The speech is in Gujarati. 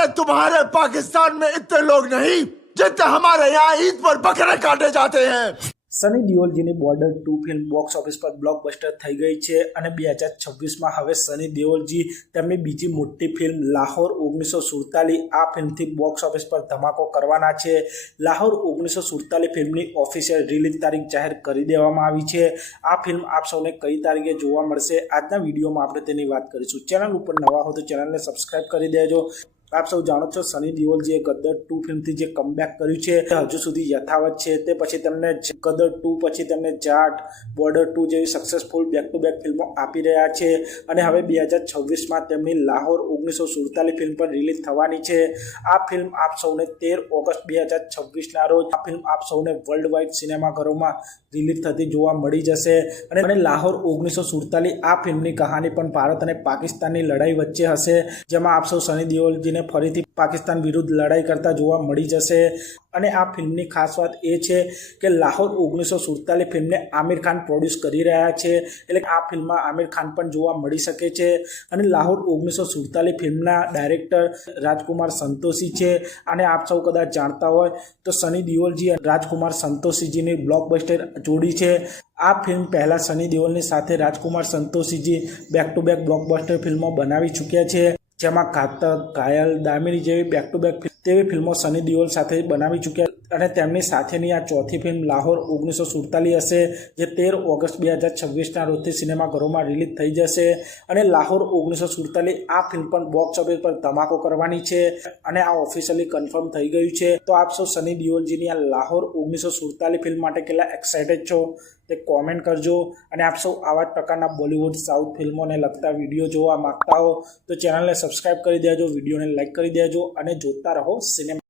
अरे तुम्हारे पाकिस्तान में इतने लोग नहीं जितने हमारे यहाँ ईद पर बकरे काटे जाते हैं। સની દેઓલજીની બોર્ડર 2 ફિલ્મ બોક્સ ઓફિસ પર બ્લોકબસ્ટર થઈ ગઈ છે અને 2026માં હવે સની દેઓલજી તેમની બીજી મોટી ફિલ્મ લાહોર 1947 આ ફિલ્મથી બોક્સ ઓફિસ પર ધમાકો કરવાના છે। લાહોર 1947 ફિલ્મની ઓફિશિયલ રિલીઝ તારીખ જાહેર કરી દેવામાં આવી છે। આ ફિલ્મ આપ સૌને કઈ તારીખે જોવા મળશે આજના વિડીયોમાં આપણે તેની વાત કરીશું। ચેનલ ઉપર નવા હો તો ચેનલને સબસ્ક્રાઇબ કરી દેજો। આપ સૌ જાણો છો સની દેઓલજીએ ગદર 2 ફિલ્મથી જે કમબેક કર્યું છે તે હજુ સુધી યથાવત છે। તે પછી તેમને ગદર 2 પછી તેમને જાટ બોર્ડર 2 જેવી સક્સેસફુલ બેક ટુ બેક ફિલ્મો આપી રહ્યા છે અને હવે 2026માં તેમની લાહોર 1947 ફિલ્મ પણ રિલીઝ થવાની છે। આ ફિલ્મ આપ સૌને 13 ઓગસ્ટ 2026ના રોજ આ ફિલ્મ આપ સૌને વર્લ્ડ વાઇડ સિનેમાઘરોમાં રિલીઝ થતી જોવા મળી જશે અને લાહોર 1947 આ ફિલ્મની કહાની પણ ભારત અને પાકિસ્તાનની લડાઈ વચ્ચે હશે જેમાં આપ સૌ સની દેઓલજીને ફરીથી પાકિસ્તાન વિરુદ્ધ લડાઈ કરતા જોવા મળી જશે। અને આ ફિલ્મની ખાસ વાત એ છે કે લાહોર 1947 ફિલ્મને આમિર ખાન પ્રોડ્યુસ કરી રહ્યા છે એટલે આ ફિલ્મમાં આમિર ખાન પણ જોવા મળી શકે છે અને લાહોર 1947 ફિલ્મના ડાયરેક્ટર રાજકુમાર સંતોષી છે અને આપ સૌ કદાચ જાણતા હોય તો સની દેઓલજી અને રાજકુમાર સંતોષીજીની બ્લોકબસ્ટર જોડી છે। આ ફિલ્મ પહેલાં સની દેઓલની સાથે રાજકુમાર સંતોષીજી બેક ટુ બેક બ્લોકબસ્ટર ફિલ્મો બનાવી ચૂક્યા છે જેમાં ઘાતક ઘાયલ દામિની જેવી બેક ટુ બેક તેવી ફિલ્મો સની દેઓલ સાથે બનાવી ચૂક્યા અને તેમની સાથેની આ ચોથી ફિલ્મ લાહોર 1947 હશે જે 13 ઓગસ્ટ 2026ના રોજથી સિનેમાઘરોમાં રિલીઝ થઈ જશે અને લાહોર 1947 આ ફિલ્મ પણ બોક્સ ઓફિસ પર ધમાકો કરવાની છે અને આ ઓફિશિયલી કન્ફર્મ થઈ ગયું છે। તો આપ સૌ સની દેઓલજીની આ લાહોર 1947 ફિલ્મ માટે કેટલા એક્સાઇટેડ છો તે કોમેન્ટ કરજો અને આપ સૌ આવા જ પ્રકારના બોલિવૂડ સાઉથ ફિલ્મોને લગતા વિડીયો જોવા માંગતા હો તો ચેનલને સબસ્ક્રાઇબ કરી દેજો, વિડીયોને લાઇક કરી દેજો અને જોતા રહો સિનેમા।